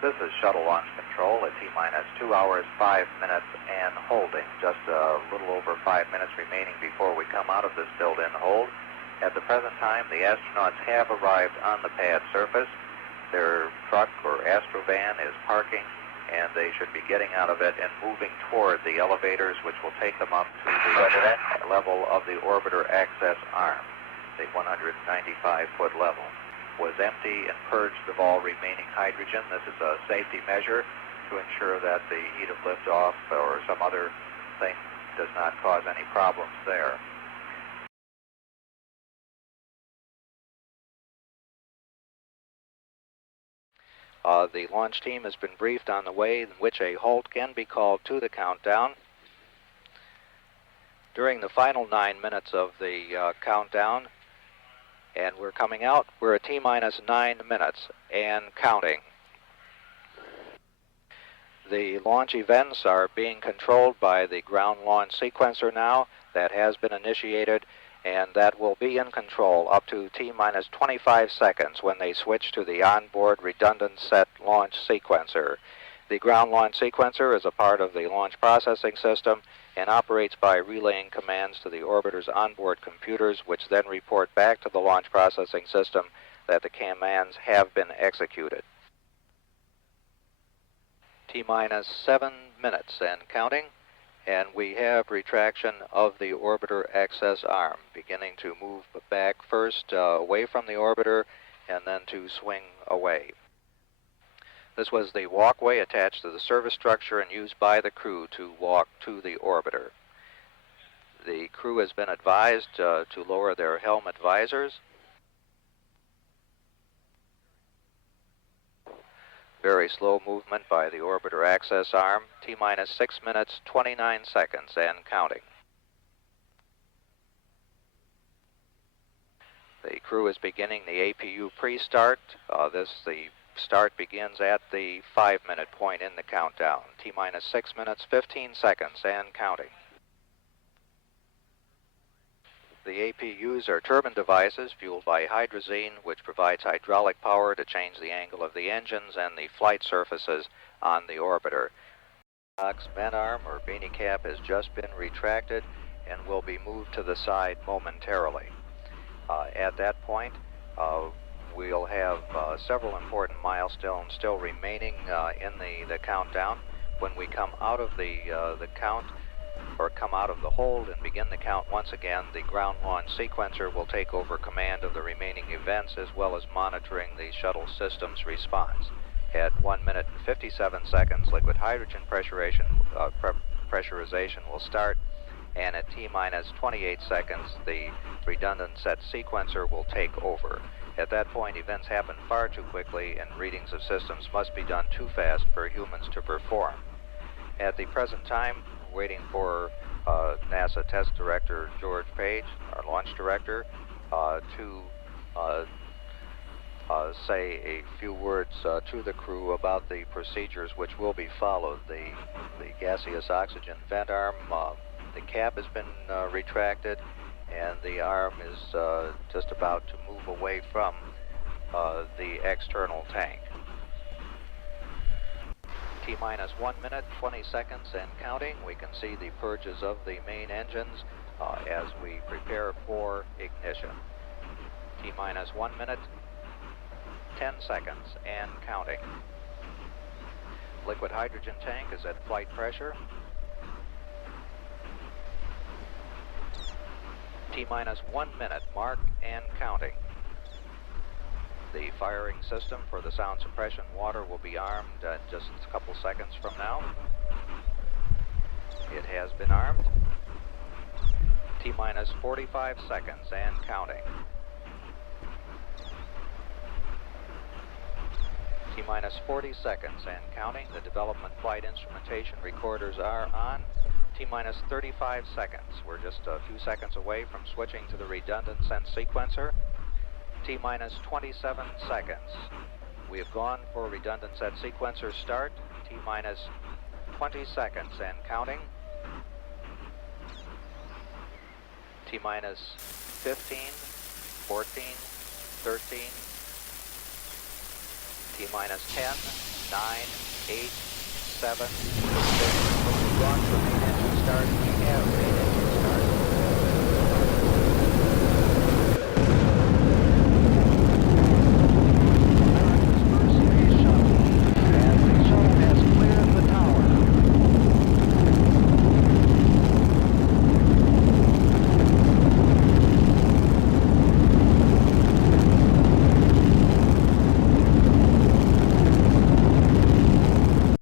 This is Shuttle Launch Control at T-minus 2 hours, 5 minutes, and holding. Just a little over 5 minutes remaining before we come out of this built-in hold. At the present time, the astronauts have arrived on the pad surface. Their truck or astrovan is parking, and they should be getting out of it and moving toward the elevators, which will take them up to the level of the orbiter access arm, the 195-foot level. Was empty and purged of all remaining hydrogen. This is a safety measure to ensure that the heat of liftoff or some other thing does not cause any problems there. The launch team has been briefed on the way in which a halt can be called to the countdown. During the final 9 minutes of the countdown, and we're coming out, we're at T-minus 9 minutes and counting. The launch events are being controlled by the ground launch sequencer now. That has been initiated, and that will be in control up to T-minus 25 seconds when they switch to the onboard redundant set launch sequencer. The ground launch sequencer is a part of the launch processing system and operates by relaying commands to the orbiter's onboard computers, which then report back to the launch processing system that the commands have been executed. T-minus 7 minutes and counting, and we have retraction of the orbiter access arm, beginning to move back first away from the orbiter and then to swing away. This was the walkway attached to the service structure and used by the crew to walk to the orbiter. The crew has been advised to lower their helmet visors. Very slow movement by the orbiter access arm. T-minus 6 minutes, 29 seconds and counting. The crew is beginning the APU pre-start. The start begins at the 5-minute point in the countdown. T-minus 6 minutes, 15 seconds and counting. The APUs are turbine devices fueled by hydrazine, which provides hydraulic power to change the angle of the engines and the flight surfaces on the orbiter. The vent arm or beanie cap has just been retracted and will be moved to the side momentarily. At that point, we'll have several important milestones still remaining in the countdown. When we come out of the count, or come out of the hold and begin the count once again, the ground launch sequencer will take over command of the remaining events as well as monitoring the shuttle system's response. At 1 minute and 57 seconds, liquid hydrogen pressurization will start, and at T-minus 28 seconds, the redundant set sequencer will take over. At that point, events happen far too quickly, and readings of systems must be done too fast for humans to perform. At the present time, waiting for NASA Test Director George Page, our launch director, to say a few words to the crew about the procedures which will be followed. The gaseous oxygen vent arm, the cap has been retracted, and the arm is just about to move away from the external tank. T-minus 1 minute, 20 seconds and counting. We can see the purges of the main engines as we prepare for ignition. T-minus 1 minute, 10 seconds and counting. Liquid hydrogen tank is at flight pressure. T-minus 1 minute, mark and counting. The firing system for the sound suppression water will be armed just a couple seconds from now. It has been armed. T-minus 45 seconds and counting. T-minus 40 seconds and counting. The development flight instrumentation recorders are on. T-minus 35 seconds. We're just a few seconds away from switching to the redundant sense sequencer. T-minus 27 seconds. We have gone for redundant set sequencer start. T-minus 20 seconds and counting. T-minus 15, 14, 13, T-minus 10, 9, 8, 7, 6. When we launch the main engine start, we have main